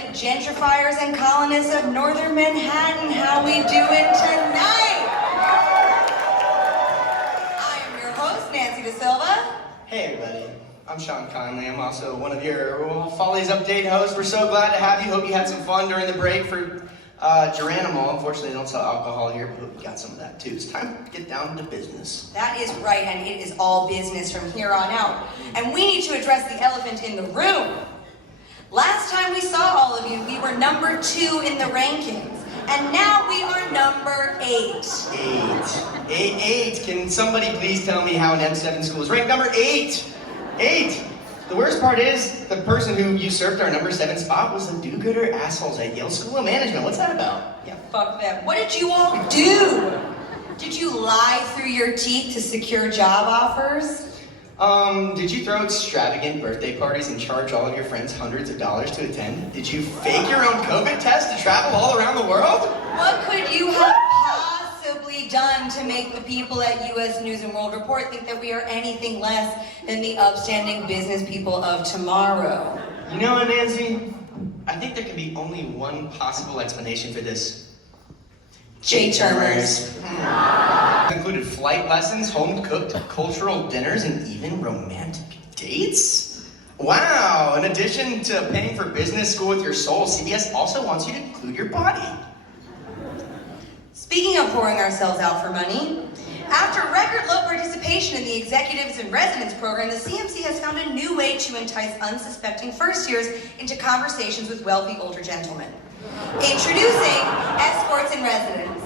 gentrifiers and colonists of northern Manhattan. How we doing tonight? I am your host, Nancy DaSilva. Hey everybody, I'm Sean Conley. I'm also one of your Follies update hosts. We're so glad to have you. Hope you had some fun during the break for Geronimo. Unfortunately, they don't sell alcohol here, but hope you got some of that too. It's time to get down to business. That is right, and it is all business from here on out. And we need to address the elephant in the room. Last time we saw all of you, we were number 2 in the rankings. And now we are number 8. 8. Can somebody please tell me how an M7 school is ranked number 8? 8. The worst part is, the person who usurped our number 7 spot was the do-gooder assholes at Yale School of Management. What's that about? Yeah, fuck them. What did you all do? Did you lie through your teeth to secure job offers? Did you throw extravagant birthday parties and charge all of your friends hundreds of dollars to attend? Did you fake your own COVID test to travel all around the world? What could you have possibly done to make the people at U.S. News and World Report think that we are anything less than the upstanding business people of tomorrow? You know what, Nancy? I think there can be only one possible explanation for this. J-termers. Included flight lessons, home-cooked cultural dinners, and even romantic dates? Wow! In addition to paying for business school with your soul, CBS also wants you to include your body. Speaking of pouring ourselves out for money, after record low participation in the Executives in Residence program, the CMC has found a new way to entice unsuspecting first years into conversations with wealthy older gentlemen. Introducing Escorts in Residence.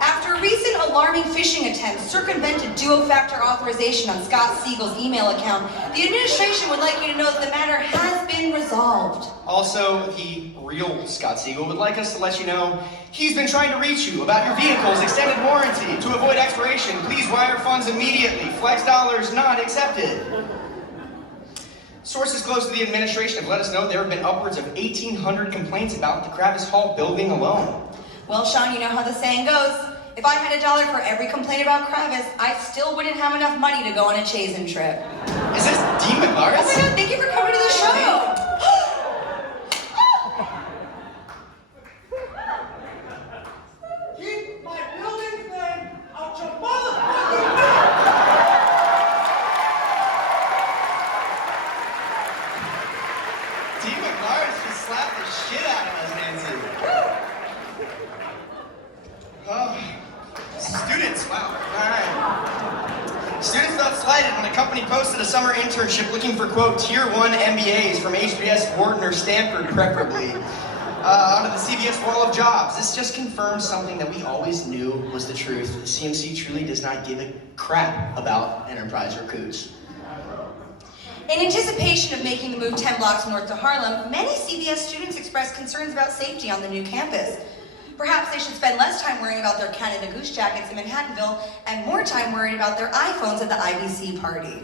After recent alarming phishing attempts circumvented duo-factor authorization on Scott Siegel's email account, the administration would like you to know that the matter has been resolved. Also, the real Scott Siegel would like us to let you know he's been trying to reach you about your vehicle's extended warranty. To avoid expiration, please wire funds immediately. Flex dollars not accepted. Sources close to the administration have let us know there have been upwards of 1,800 complaints about the Kravis Hall building alone. Well, Sean, you know how the saying goes. If I had $1 for every complaint about Kravis, I still wouldn't have enough money to go on a Chazen trip. Is this Dean McLaren? Oh my god, thank you for coming to the show! Keep my building thing out your motherfucking mouth! Dean McLaren just slapped the shit out of us, Nancy. Oh, students, wow. Alright. Students felt slighted when a company posted a summer internship looking for, quote, Tier 1 MBAs from HBS, Wharton, or Stanford, preferably, onto the CBS wall of jobs. This just confirms something that we always knew was the truth. The CMC truly does not give a crap about enterprise recruits. In anticipation of making the move 10 blocks north to Harlem, many CBS students expressed concerns about safety on the new campus. Perhaps they should spend less time worrying about their Canada Goose jackets in Manhattanville and more time worrying about their iPhones at the IBC party.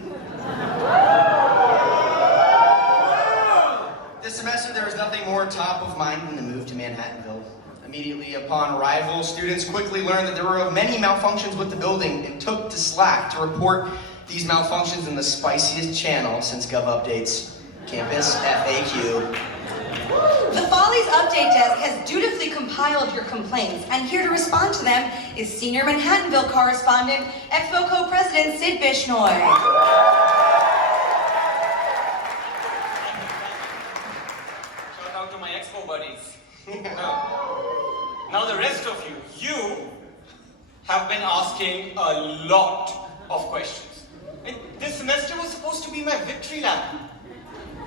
This semester, there was nothing more top of mind than the move to Manhattanville. Immediately upon arrival, students quickly learned that there were many malfunctions with the building and took to Slack to report these malfunctions in the spiciest channel since Gov Updates, Campus FAQ. The Follies Update Desk has dutifully compiled your complaints, and here to respond to them is Senior Manhattanville Correspondent, Expo Co-President Sid Bishnoi. Shout out to my Expo buddies. Now the rest of you have been asking a lot of questions. This semester was supposed to be my victory lap.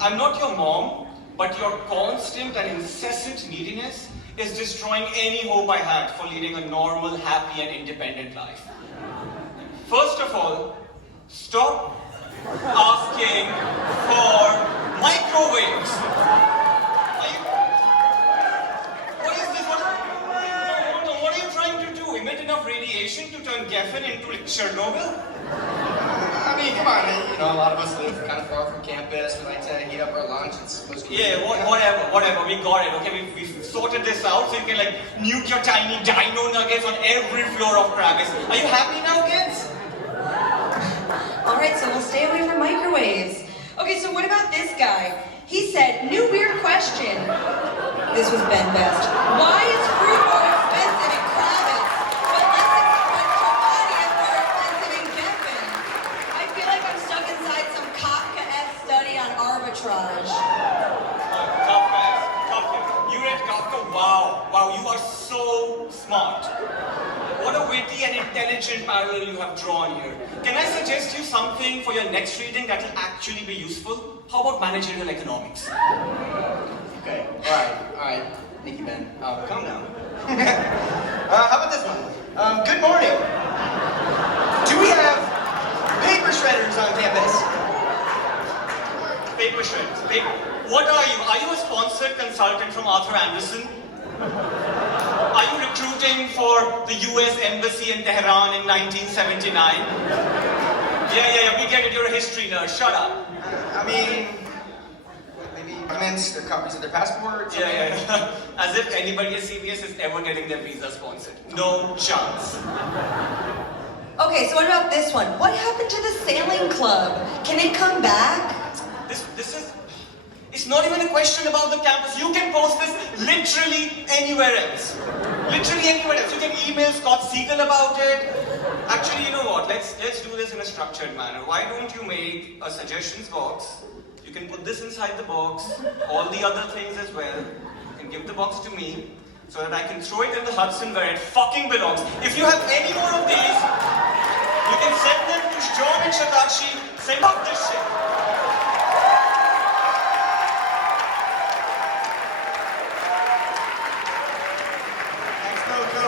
I'm not your mom, but your constant and incessant neediness is destroying any hope I had for leading a normal, happy, and independent life. First of all, stop asking for microwaves. What is this? What are you trying to do? Emit enough radiation to turn Geffen into Chernobyl? I mean, come on, you know, a lot of us live kind of far from campus. We like to heat up our lunch. It's supposed to be... Yeah, whatever. We got it, okay? We've sorted this out so you can, like, nuke your tiny dino nuggets on every floor of Kravis. Are you happy now, kids? All right, so we'll stay away from microwaves. Okay, so what about this guy? He said, new weird question. This was Ben Best. Why is fruit more expensive in Kravitz, but less expensive and more expensive in Geffen? I feel like I'm stuck inside some Kafka-esque study on arbitrage. Kafka. You read Kafka? Wow, you are so smart. What a witty and intelligent parallel you have drawn here. Can I suggest you something for your next reading that will actually be useful? How about managerial economics? Okay, alright. Thank you, Ben. Calm down. How about this one? Good morning. Do we have paper shredders on campus? Paper shredders. What are you? Are you a sponsored consultant from Arthur Anderson? Are you recruiting for the US Embassy in Tehran in 1979? Yeah, we get it. You're a history nerd. Shut up. I mean, maybe documents or copies of their passports? Yeah. As if anybody at CBS is ever getting their visa sponsored. No chance. Okay, so what about this one? What happened to the sailing club? Can it come back? It's not even a question about the campus. You can post this literally anywhere else. Literally anywhere else. You can email Scott Siegel about it. Actually, you know what? Let's do this in a structured manner. Why don't you make a suggestions box? You can put this inside the box, all the other things as well. You can give the box to me so that I can throw it in the Hudson where it fucking belongs. If you have any more of these, you can send them to John and Shatashi. Send up this shit.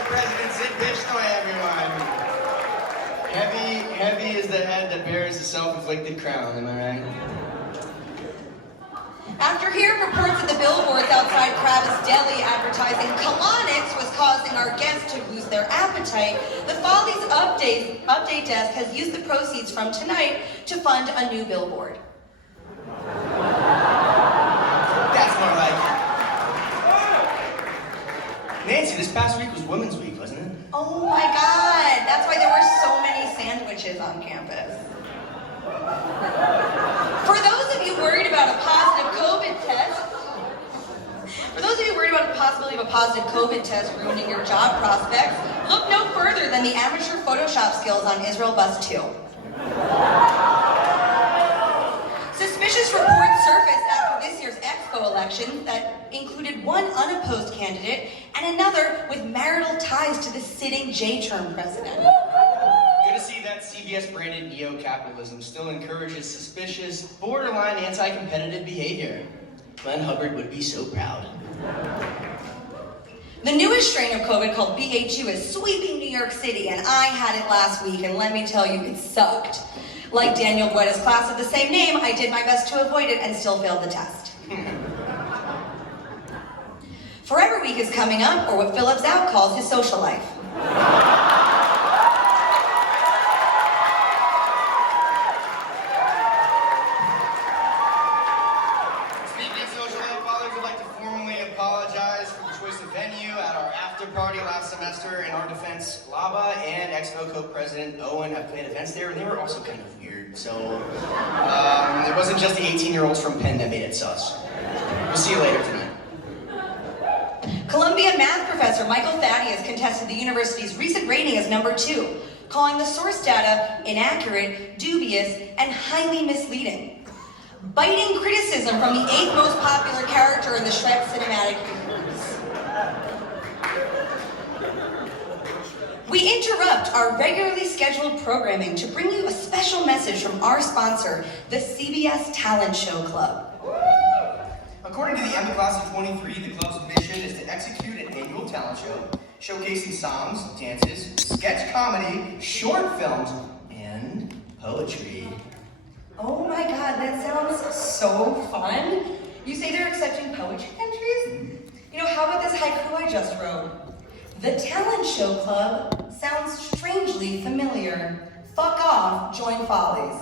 President Sid Bishnoy, everyone. Heavy is the head that bears the self-inflicted crown, am I right? After hearing reports of the billboards outside Kravitz Deli advertising colonics was causing our guests to lose their appetite, the Follies update desk has used the proceeds from tonight to fund a new billboard. That's more like it. Nancy, this past week was Women's Week, wasn't it? Oh my God, that's why there were so many sandwiches on campus. For those of you worried about a positive COVID test, the possibility of a positive COVID test ruining your job prospects, look no further than the amateur Photoshop skills on Israel Bus 2. Suspicious reports surfaced after this year's Expo election that included one unopposed candidate and another with marital ties to the sitting J-term president. Good to see that CBS-branded neo-capitalism still encourages suspicious, borderline anti-competitive behavior. Glenn Hubbard would be so proud. The newest strain of COVID, called BA2, is sweeping New York City, and I had it last week, and let me tell you, it sucked. Like Daniel Guetta's class of the same name, I did my best to avoid it and still failed the test. Forever Week is coming up, or what Philip Zout calls his social life. Speaking of social life, fathers would like to formally apologize for the choice of venue at our after party last semester. In our defense, Lava and Expo co-president Owen have planned events there, and they were also kind of weird. So it wasn't just the 18-year-olds from Penn that made it sus. We'll see you later tonight. Columbia math professor Michael Thaddeus contested the university's recent rating as number 2, calling the source data inaccurate, dubious, and highly misleading. Biting criticism from the 8th most popular character in the Shrek cinematic universe. We interrupt our regularly scheduled programming to bring you a special message from our sponsor, the CBS Talent Show Club. According to the Emmy Class of 23, the club's mission is to execute an annual talent show, showcasing songs, dances, sketch comedy, short films, and poetry. Oh my God, that sounds so fun. You say they're accepting poetry entries? You know, how about this haiku I just wrote? The Talent Show Club sounds strangely familiar. Fuck off, join Follies.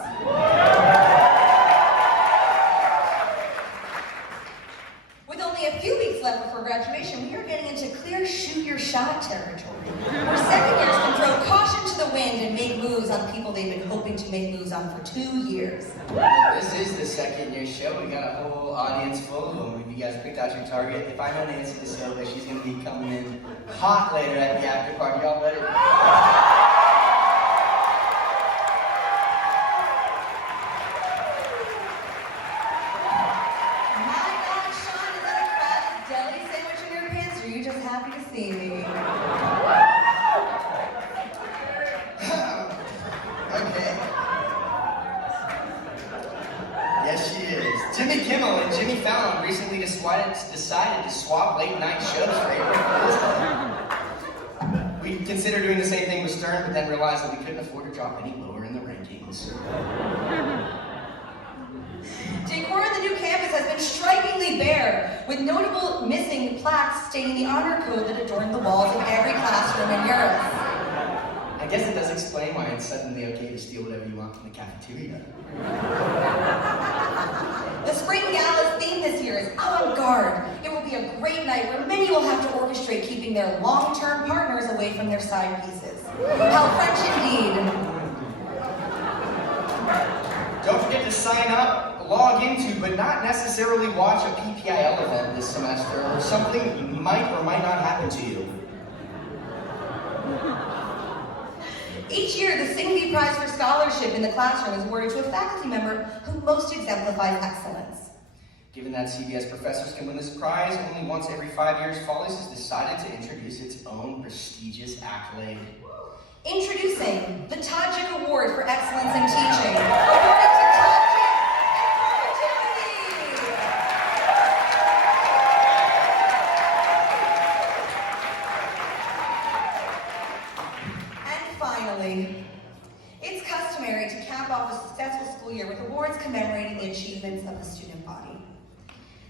With only a few weeks left left before graduation, we are getting into clear shoot-your-shot territory, where second years can throw caution to the wind and make moves on people they've been hoping to make moves on for 2 years. This is the second year show. We got a whole audience full of them. You guys picked out your target. If I know Nancy DaSilva, she's going to be coming in hot later at the after party. Y'all ready? Happy to see me. Okay. Yes, she is. Jimmy Kimmel and Jimmy Fallon recently decided to swap late night shows for April Fool's Day. We considered doing the same thing with Stern, but then realized that we couldn't afford to drop any lower in the rankings. Decor on the new campus has been strikingly bare, with notable missing plaques stating the honor code that adorned the walls of every classroom in Europe. I guess it does explain why it's suddenly okay to steal whatever you want from the cafeteria. The Spring Gala's theme this year is avant-garde. It will be a great night where many will have to orchestrate keeping their long-term partners away from their side pieces. How French indeed. Don't forget to sign up, log into, but not necessarily watch a PPIL event this semester, or something might or might not happen to you. Each year, the Singley Prize for Scholarship in the classroom is awarded to a faculty member who most exemplifies excellence. Given that CBS professors can win this prize only once every 5 years, Follies has decided to introduce its own prestigious accolade. Introducing the Tajik Award for Excellence in Teaching, awarded to Tajik and Opportunity. And finally, it's customary to cap off a successful school year with awards commemorating the achievements of the student body.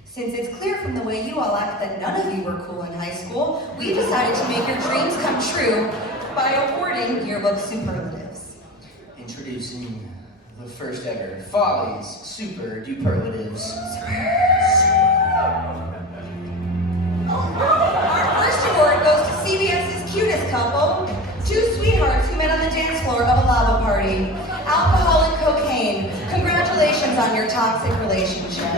Since it's clear from the way you all act that none of you were cool in high school, we decided to make your dreams come true by awarding yearbook superlatives. Introducing the first ever Follies Super Duperlatives. Our first award goes to CBS's cutest couple, two sweethearts who met on the dance floor of a lava party. Alcohol and cocaine. Congratulations on your toxic relationship.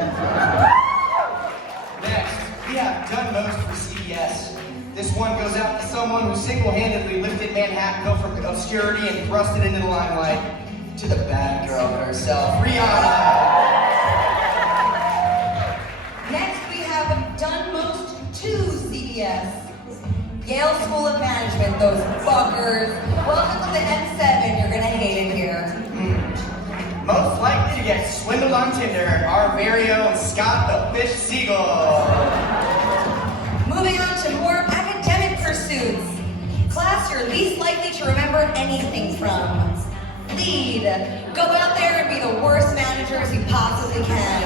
Next, we have done most for CBS. This one goes out to someone who single-handedly lifted Manhattan from obscurity and thrust it into the limelight. To the bad girl herself, Rihanna. Next, we have done most to CBS. Yale School of Management, those fuckers. Welcome to the N7, you're gonna hate it here. Most likely to get swindled on Tinder, our very own Scott the Fish Seagull. Moving on to more academic pursuits. Class you're least likely to remember anything from. Lead. Go out there and be the worst managers you possibly can.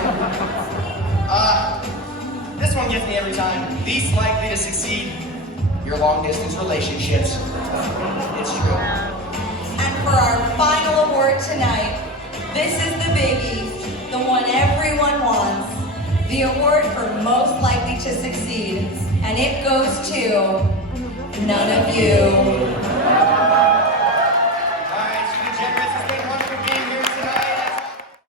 This one gets me every time. Least likely to succeed. Your long-distance relationships. It's true. And for our final award tonight, this is the biggie, the one everyone wants. The award for most likely to succeed. And it goes to none of you.